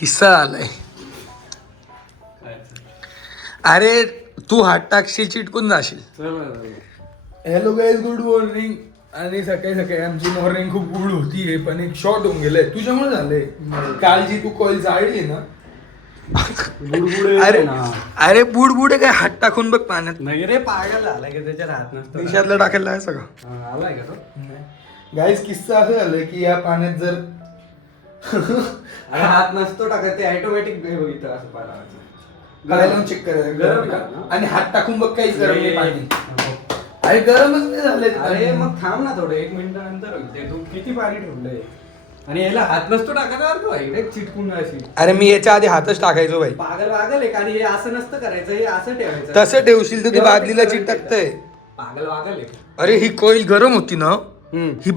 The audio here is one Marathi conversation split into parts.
किस्सा आलाय. अरे तू हात टाकशील चिटकून जाशील. Hello guys, good morning. आणि सकाळी सकाळी आमची मॉर्निंग खूप गुड होती पण एक शॉर्ट होऊन गेलंय तुझ्यामुळे झालंय. काल जी तू कॉल जाळली ना अरे अरे बुडबुडे काय हात टाकून बघ पाण्यात. नाही रे, पागल आलाय की त्याच्यात हात नसतो. निशातला टाकायला आहे सगळं. आलाय का तो? गाईज किस्सा असं झालंय की या पाण्यात जर अरे हात नसतो टाकत, ते ऑटोमॅटिक बघितलं असं पाण्याचं. गरम चेक करायचं गरम का का? आणि हात टाकून बघ काहीच गरम नाही पाणी. अरे गरमच नाही झालंय. अरे मग थांब ना थोडं, 1 मिनिटानंतर होते. तू किती पाणी ठेवलंय आणि याला हात नसतो टाकायचा तू इकडे चिटकून अशी. अरे मी याच्या आधी हातच टाकायचो भाई. पागल वागल आहे का? आणि हे असं नसतं करायचं, हे असं ठेवायचं. तसं ठेवशील तर ती तेव्हा ते बादलीला current चिटकतंय. येतं. पागल वागल आहे. अरे ही कोईल गरम होती ना ही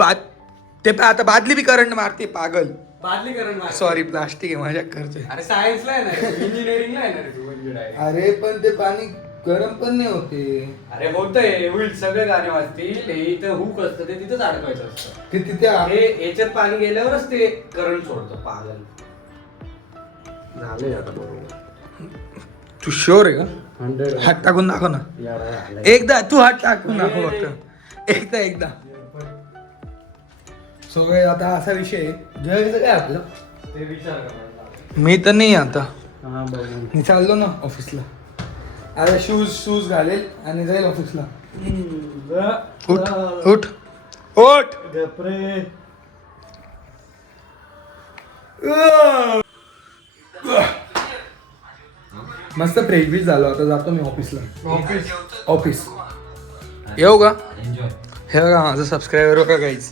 ते आता बादली बी करंट मारते पागल. बादली करण मार. सॉरी प्लास्टिक आहे माझ्या करते. अरे सायन्सला आहे ना, इंजिनिअरिंगला आहे ना रे तू म्हणजे direct. अरे पण ते पाणी गरम पण नाही होते. अरे होतंय, होईल, सगळे गाणे वाजतील. हे इथं हुक असतं, ते तिथंच अडकायचं असतं. ते तिथे हे याच्यात पाणी गेल्यावरच ते करंट सोडतं. पागल झालंय आता बरोबर. तू शुअर आहे का? 100. हात टाकून दाखव ना एकदा. तू हात टाकून दाखव फक्त एकदा. सो काय आता असा विषय आहे. जगायचं काय आपलं ते विचार करा. मी तर नाही आता. हा बघू. मी चाललो ना ऑफिसला. अरे शूज घालेल आणि जाईल ऑफिसला. उठ उठ उठ. गपरे. मस्त फ्रेश बीच झालो. आता जातो मी ऑफिसला. ऑफिस येऊ का? हे बघा माझं सबस्क्रायबर बघा काहीच.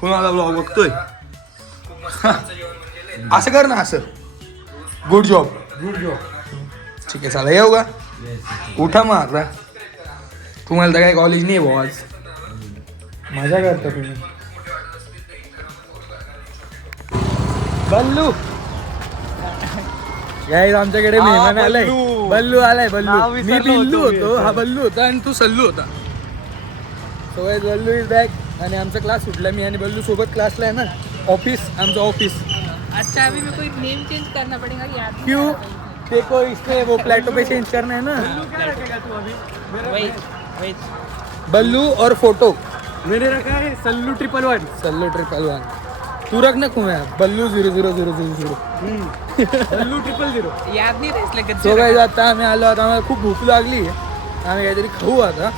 पुन्हा माझा ब्लॉग बघतोय. असं कर ना असं. Good job. ठीक आहे चला येऊ का? उठा मग आता. तुम्हाला तर काही कॉलेज नाही भाऊ आज. मजा करता तुम्ही. बल्लू गाईज आमच्याकडे मेहमान आलाय. बल्लू आलाय. बल्लू मी बिल्लू होतो. हा बल्लू होता आणि तू सल्लू होता. So guys Ballu is back. आणि आमचा क्लास सुटला. मी आणि बल्लू सोबत क्लासला आहे ना. ऑफिस आमचं ऑफिस. अच्छा अभी मेरे को नेम चेंज करना पड़ेगा याद नहीं क्यों? आ रहा है। देखो इसमें वो प्लेटो पे चेंज करना है ना. वही बल्लू और फोटो. मेरे रखा है सल्लू 111. सल्लू 111. तू रख ना कुम्या. बल्लू 000000. सल्लू 000. याद नहीं रहा इसलिए सो गाईज आता आम्ही आलो. आता आम्हाला खूप भूक लागली. आम्ही काहीतरी खाऊ आता.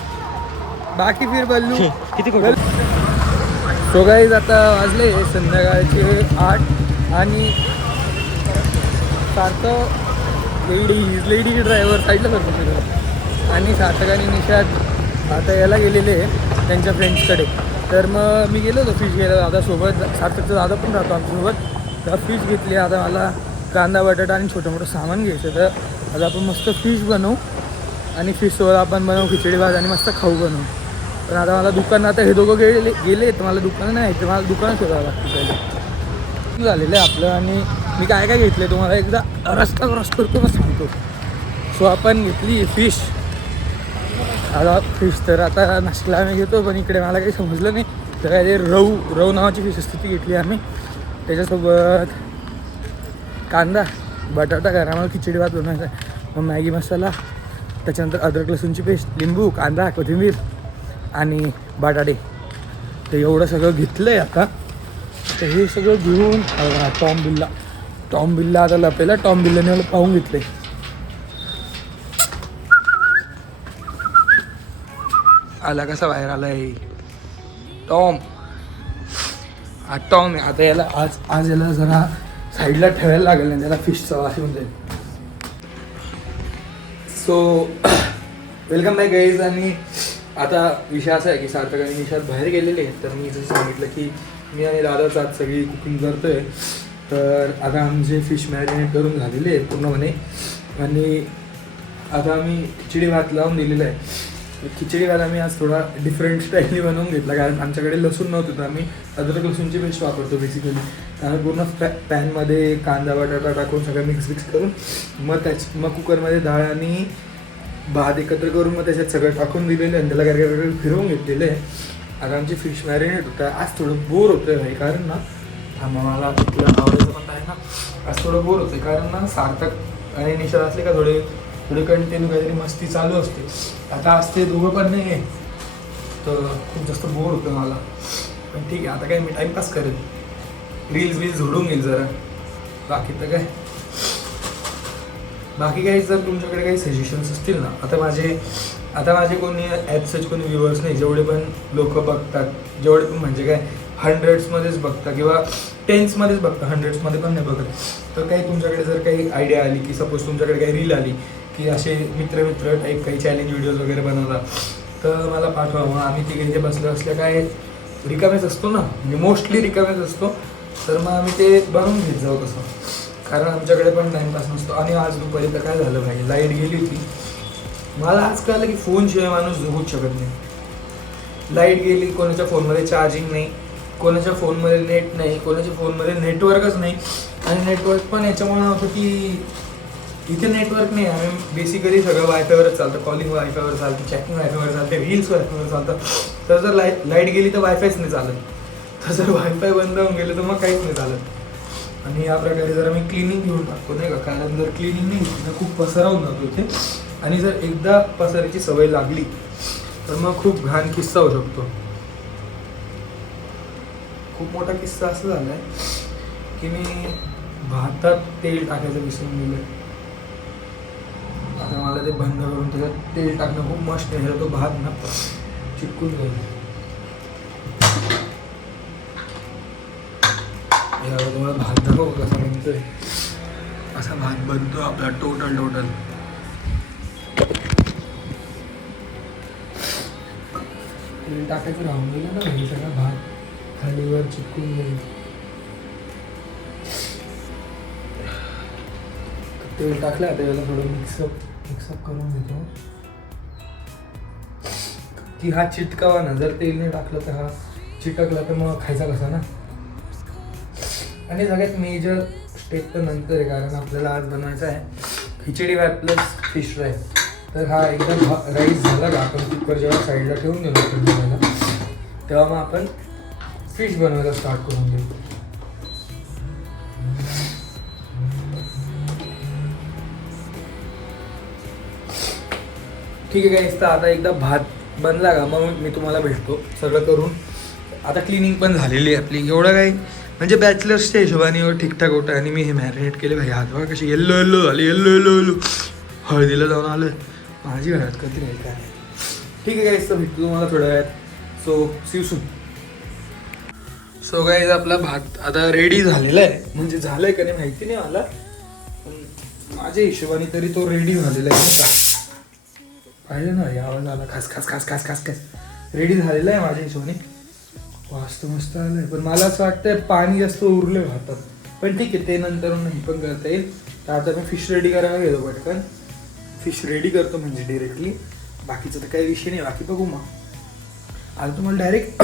बाकी फिर बल्लू किती सो गाईज आता वाजले संध्याकाळचे 8 आणि सारखं लेडी ड्रायव्हर साईडला करतो. आणि सार्थक आणि निशाद आता याला गेलेले त्यांच्या फ्रेंड्सकडे. तर मग मी गेलो होतो फिश घ्यायला दादासोबत. सार्थकचा दादा पण राहतो आमच्यासोबत. तर फिश घेतली. आता मला कांदा बटाटा आणि छोटं मोठं सामान घ्यायचं. तर आता आपण मस्त फिश बनवू आणि फिशसोबत आपण बनवू खिचडी भात आणि मस्त खाऊ बनवू. पण आता मला दुकान आता हे दोघं गेले तर मला दुकानं नाही तर मला दुकानं शोधावं लागतं पहिले. झालेलं आहे आपलं. आणि मी काय काय घेतलं तुम्हाला एकदा रस्ता क्रॉस करतो मग सांगतो. सो आपण घेतली फिश. आता फिश तर आता नाशिकला आम्ही घेतो पण इकडे मला काही समजलं नाही. तर काय ते रव नावाची फिश असते ती घेतली आम्ही. त्याच्यासोबत कांदा बटाटा कारण आम्हाला खिचडी भात बनवायचा आहे. मग मॅगी मसाला, त्याच्यानंतर अद्रक लसूणची पेस्ट, लिंबू, कांदा, कोथिंबीर आणि बटाटे. तर एवढं सगळं घेतलं आहे आता. तर हे सगळं घेऊन टॉम बिल्ला आता लपेला. टॉम बिल्लाने मला पाहून घेतलं आहे. आला कसा बाहेर आला आहे टॉम. हा टॉम आहे. आता याला आज याला जरा साईडला ठेवायला लागेल नाही त्याला फिशचा वास येऊन जाईल. So welcome back guys. आणि आता विषय असा आहे की सार्थक आणि निशाद बाहेर गेलेले आहेत. तर मी जसं सांगितलं की मी आणि दादाच आज सगळी कुकिंग करतो आहे. तर आता आमचे फिश मॅरिनेट करून झालेले आहेत पूर्णपणे. आणि आता आम्ही खिचडी भात लावून दिलेला आहे. खिचडी भात आम्ही आज थोडा डिफरंट स्टाईलने बनवून घेतला कारण आमच्याकडे लसूण नव्हतं. तर आम्ही अद्रक लसूणची पेस्ट वापरतो बेसिकली. आम्ही पूर्ण पॅनमध्ये कांदा बटाटा टाकून सगळं मिक्स करून मग कुकरमध्ये डाळ आणि भात एकत्र करून मग त्याच्यात सगळं टाकून दिलेलं आणि त्याला काय फिरवून घेतलेलं आहे. आता आमची फिश मॅरिनेट होतं. आज थोडं बोर होतं आहे कारण ना हा मग मला तुला आवडायचं पण आहे ना, आज थोडं बोर होते कारण ना सार्थक आणि निशा असले का थोडे थोडे कंटिन्यू काहीतरी मस्ती चालू असते. आता असते दोघं पण नाही आहे तर खूप जास्त बोर होतं मला. पण ठीक आहे, आता काय मी टाईमपास करेन, रील्स बील्स झोडून घेईल जरा. बाकी तर काय, बाकी काही जर तुमच्याकडे काही सजेशन्स असतील ना, आता माझे कोणी ॲपसच कोणी व्ह्युअर्स नाही, जेवढे पण लोक बघतात, जेवढे पण म्हणजे काय हंड्रेड्समध्येच बघता किंवा टेन्समध्येच बघता, हंड्रेड्समध्ये पण नाही बघत. तर काही तुमच्याकडे जर काही आयडिया आली की सपोज तुमच्याकडे काही रील आली की असे मित्र टाईप काही चॅलेंज व्हिडिओज वगैरे बनवतात तर मला पाठवा. मग आम्ही तिघे इथे बसल्या असल्या काय रिकामेच असतो ना, म्हणजे मोस्टली रिकामेच असतो, तर मग आम्ही ते बनवून घेत जाऊ तसं, कारण आमच्याकडे पण टाईमपास नसतो. आणि आज दुपारी तर काय झालं पाहिजे, लाईट गेली होती. मला आज कळलं की फोनशिवाय माणूस जगूच शकत नाही. लाईट गेली, कोणाच्या फोनमध्ये चार्जिंग नाही, कोणाच्या फोनमध्ये नेट नाही, कोणाच्या फोनमध्ये नेटवर्कच नाही. आणि नेटवर्क पण याच्यामुळे होतं की इथे नेटवर्क नाही. आम्ही बेसिकली सगळं वायफायवरच चालतं, कॉलिंग वायफायवर चालतं, चॅटिंग वायफायवर चालते, रील्स वायफायवर चालतं. तर जर लाईट गेली तर वायफायच नाही चालत, तर जर वायफाय बंद होऊन गेलं तर मग काहीच नाही चालत. आणि या प्रकारे जर आम्ही क्लिनिंग घेऊन टाकतो नाही का, कारण जर क्लिनिंग नाही घेतली तर खूप पसारा होऊन जातो इथे. आणि जर एकदा पसाऱ्याची सवय लागली तर मग खूप घाण किस्सा होऊ शकतो. खूप मोठा किस्सा असा झाला आहे की मी भातात तेल टाकायचं विसरून गेलो. आता मला ते बंद करून त्याच्यात तेल टाकणं खूप मस्त आहे, तो भात ना चिटकून जाईल. यावर तुम्हाला भात दाखवू कसा बनतोय. असा भात बनतो आपला टोटल. तेल टाकायचं राहून गेलं ना, हे सगळं भात खालीवर चिटकून जाईल. तेल टाकलं आता याला थोडं मिक्सअप करून घेतो की हा चिटकावा ना. जर तेल नाही टाकलं तर हा चिटकला तर मग खायचा कसा ना. आणि सगळ्यात मेजर स्टेप तर नंतर आहे, कारण आपल्याला आज बनवायचा आहे खिचडी भात प्लस फिश फ्राय. तर हा एकदम राईस झाला का आपण कुकर जेव्हा साईडला ठेवून देऊ बनवायला, तेव्हा मग आपण फिश बनवायला स्टार्ट करून देऊ. ठीक आहे गाईस, तर आता एकदा भात बनला का मग मी तुम्हाला भेटतो सगळं करून. आता क्लिनिंग पण झालेली आहे आपली, एवढं काही म्हणजे बॅचलर्सच्या हिशोबाने ठीकठाक होतं. आणि मी हे मॅरिनेट केले भाई, हात बघा कशी येल्लो झाली, येल्लो हळदीला जाऊन आलं. माझी हळद कधी राहील काय. ठीक आहे गाईस, तर भेटतो तुम्हाला थोड्या वेळात. So see you soon. So guys आपला भात आता रेडी झालेला आहे, म्हणजे झालंय का नाही माहिती नाही मला, पण माझ्या हिशोबाने तरी तो रेडी झालेला आहे का. पाहिलं ना, या आवाज आला खास खास खास खास खास खास. रेडी झालेला आहे माझ्या हिशोबाने, वाजत मस्त आलंय. पण मला असं वाटतंय पाणी जास्त उरले भातात, पण ठीक आहे ते नंतर नाही पण करता येईल. तर आता मी फिश रेडी करायला गेलो, पटकन फिश रेडी करतो म्हणजे डिरेक्टली. बाकीचं तर काही विषय नाही, बाकी बघू मग. आता तुम्हाला डायरेक्ट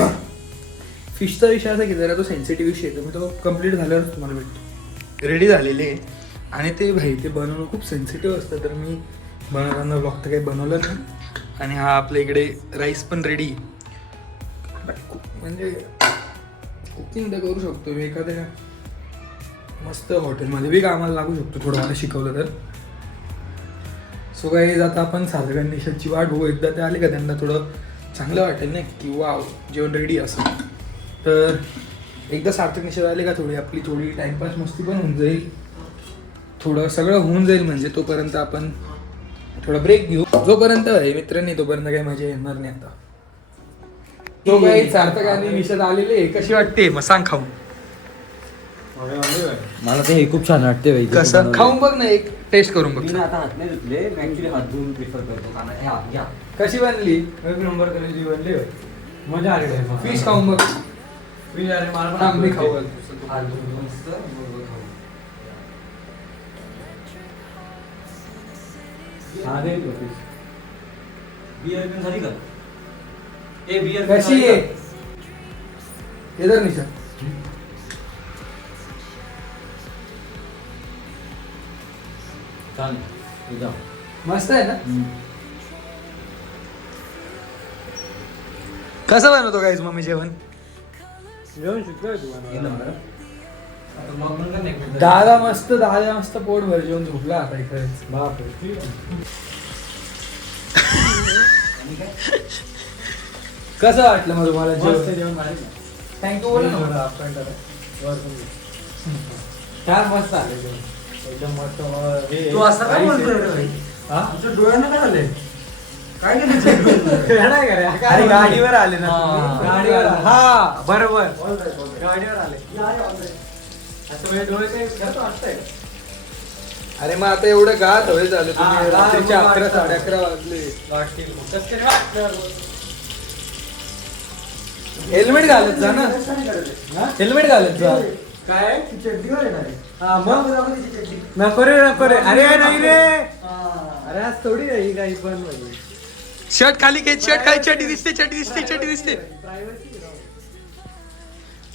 फिशचा विषय असा की जरा तो सेन्सिटिव्ह विषय आहे, तर मी तो कम्प्लीट झाल्यावर तुम्हाला भेटतो. रेडी झालेली आहे आणि ते भाई ते बनवणं खूप सेन्सिटिव्ह असतं, तर मी बनवताना ब्लॉग तर काही बनवलं नाही. आणि हा आपल्या इकडे राईस पण रेडी. म्हणजे कुकिंग तर करू शकतो मी, एखाद्या मस्त हॉटेलमध्ये बी कामाला लागू शकतो थोडं मला शिकवलं तर. सो गाईज आता आपण साधारण निशाची वाट बघू. एकदा ते आले का त्यांना थोडं चांगलं वाटेल नाही की वाव जेवण रेडी असं. तर एकदा सार्थक निशात आले का आपली थोडी टाईमपास मस्ती पण होऊन जाईल, थोडं सगळं होऊन जाईल. म्हणजे तोपर्यंत आपण थोडा ब्रेक घेऊ. जोपर्यंत आहे मित्रांनी तोपर्यंत काही मजा येणार नाही. आता तो काही सार्थक आणि निशात आलेले कशी वाटते मग सांग खाऊन. मला ते हे खूप छान वाटते भाई. कसं खाऊन बघ ना, एक टेस्ट करून बघ. मी आता हात नाही धुतले, मी ऍक्च्युली हात धुवून प्रिफर करतो खाना. घ्या कशी बनली, एक नंबर कलेजी बनली होय. मजा आली आहे. फिश खाऊन बघ. फिश अरे मला पण आम्ही खाऊ हात धुवून मस्त मग खाऊ. हा दे तो फिश. बियर पिऊन झाली का? ए बियर कशी आहे इधर निशा. चालेल जाऊ. मस्त आहे ना. कसं बनवतो गाईज मम्मी जेवण. जेवण शिकतोय तू एक नंबर. आता ब्लॉग पण कर नाही दादा मस्त पोट भर जेवून झोपला आता इकडे. बापरे. आणि काय कसं वाटलं मग तुम्हाला मस्त जेवण? जेवण भारी. थँक्यू बोला ना मला. काय मस्त आले एकदम मस्त. तू असं काय बोलतोय रे भाई? हा? तुझ्या डोळ्यांना काय आलंय? काय केलं? नाही का रे? अरे गाडीवर आले ना हा. तुम्ही? गाडीवर आले. हा बरोबर गाडीवर आले. असं म्हणजे डोळे काही घरात वाटतंय. अरे मग आता एवढं गात हवे झालं हा, तुम्ही. गात रात्रीचे हवे 11 वाटतं. 11:30 वाजले. वाटतील. कसं काय वाटतं? हेल्मेट घालत जा ना. हेल्मेट घालत जा. काय ती चड्डीवर येणार आहे. हा मग नको रे अरे नाही रे अरे आज थोडी आहे काही पण शर्ट खाली खेच, शर्ट खाली, चड्डी दिसते.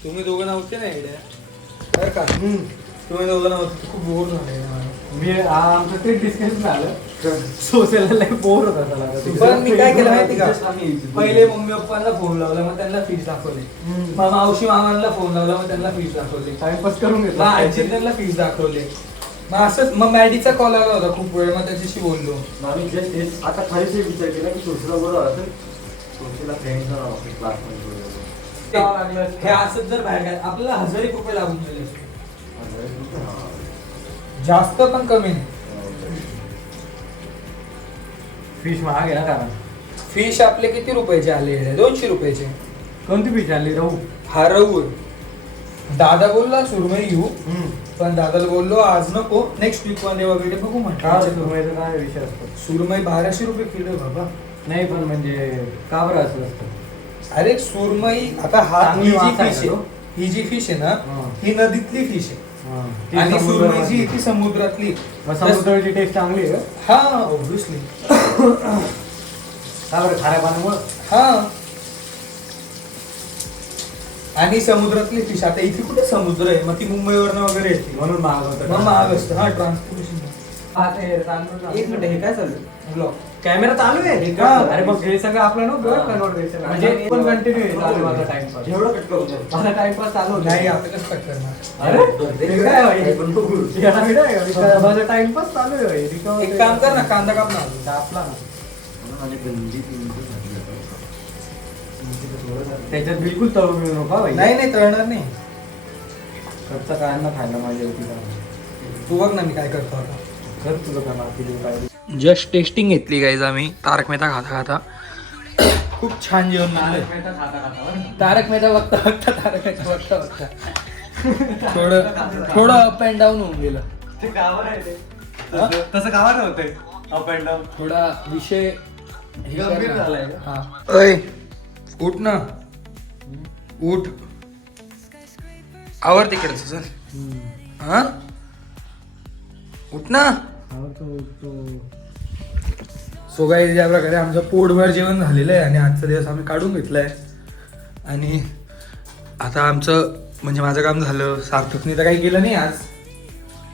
तुम्ही दोघं नव्हते ना इकडे बरं का? तुम्ही दोघं नव्हते. खूप बोर झाले ना. मी आमचं ते डिस्कशन झालं सोसायला लय बोर होता त्याला. पण मी काय केलं माहिती का? पहिले मम्मी पप्पांना फोन लावला, मग त्यांना फीस दाखवले. मग मावशी मामांना फोन लावला, मग त्यांना फीस दाखवले. टाइमपास करून मग घेतला आजी त्यांना फीस दाखवले. मग असंच मग मॅडीचा कॉल आला होता खूप वेळ, मग त्याच्याशी बोललो. आम्ही जस्ट तेच आता खालीच विचार केला की सोशलला बरोबर असेल सोशलला फ्रेंड क्लासमध्ये हे असंच जर बाहेर काय आपल्याला 1000 रुपये लागून गेले असते. जास्त पण कमी नाही. फिश महाग आहे ना कारण फिश आपले किती रुपयाचे आले? 200 रुपयाचे. कोणती फिश आली राहू हा रवू. दादा बोलला सुरमई घेऊ, पण दादाला बोललो आज नको, नेक्स्ट वीक मध्ये वगैरे बघू काय म्हटलं. काय विषय असतो सुरमई 1200 रुपये किलो आहे बाबा. नाही पण म्हणजे का बरं असं असतं अरे सुरमई आता हा चांगली ही जी वास आहे फिश आहे, का तो? ही जी फिश आहे ना, हा. ही नदीतली फिश आहे. ती आणि समुद्रात सुरमई जी असते. ती समुद्रातली. मग समुद्राची टेस्ट चांगली आहे का? हा ऑब्विसली. का बरं खाऱ्या पाण्यामुळं हा. आणि समुद्रातली फिश आता इथे कुठे समुद्र आहे, मग ती मुंबईवरनं वगैरे येते म्हणून महाग होतं मग महाग असतं. हा ट्रान्सपोर्टेशन. एक मिनिट हे काय चालू ब्लॉग कॅमेरा चालू आहे हे का? काय? अरे मग हे सगळं आपलं नको हा. कन्व्हर्सेशन म्हणजे पण कंटिन्यू आहे चालू माझा टाइमपास एवढं कट करून द्या. माझा टाइमपास चालू होता. नाही आता कसं कट करणार? अरे हे काय भाई? पण बघू. याला मी नाही का? माझा टाइमपास चालू आहे भाई. रिकामं एक काम कर ना, कांदा काप ना. कापला ना. आणि गंदी पिंपी झाली आता. त्याच्यात बिलकुल तळून मिळू नका भाई. नाही तळणार नाही. कच्चा कायांना खायला माझ्या होती का? तू बघ ना मी काय करतो आता. कर तुझं का माती देऊ काय जस्ट टेस्टिंग घेतली गाईज आम्ही तारक मेहता खाता खूप छान जेवण बनलंय. तारक मेहता बघता थोडं अप अँड डाऊन होऊन गेलं. ते गावावर आहे ते हा? तसं गावावर होतंय अप अँड डाऊन. थोडा विषय हे कर गंभीर ना. झालाय का? हा. अय उठ ना, उठ आवर तिकडचं चल. हा उठ ना. सो गाईज ज्या प्रकारे आमचं पोटभर जेवण झालेलं आहे आणि आजचा दिवस आम्ही काढून घेतलाय. आणि आता आमचं म्हणजे माझं काम झालं. सार्थकने तर काही केलं नाही आज.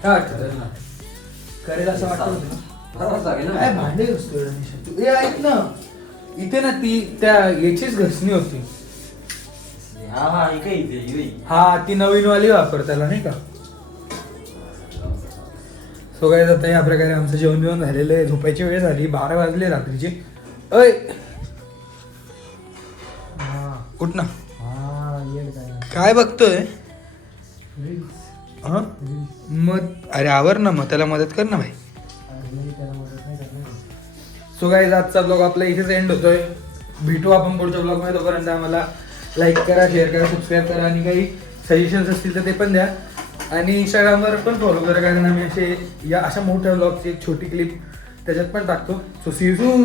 काय वाटतं करेल असं वाटतं? बरोबर लागेल ना. काय भांडे घासतोय एवढं निशांत? तू? ए ऐक ना, इथे ना ती त्या याचीच घसणी होती. हा हे काय इथे हे. हा ती नवीन वाली वापर त्याला नाही का. सो काय आता या प्रकारे आमचं जेवण झालेलं आहे. झोपायची वेळ झाली, 12 वाजले रात्रीचे. अय उठ ना. काय बघतोय? हा मग अरे आवर ना, मग त्याला मदत कर ना भाई. सो गाईज आजचा ब्लॉग आपला इथेच एंड होतोय. भेटू आपण पुढच्या ब्लॉग मध्ये. तोपर्यंत आम्हाला लाईक करा, शेअर करा, सबस्क्राईब करा आणि काही सजेशन्स असतील तर ते पण द्या. आणि इंस्टाग्रामवर पण फॉलो करा, कारण आम्ही असे या अशा मोठ्या ब्लॉगची एक छोटी क्लिप त्याच्यात पण टाकतो. So see you soon.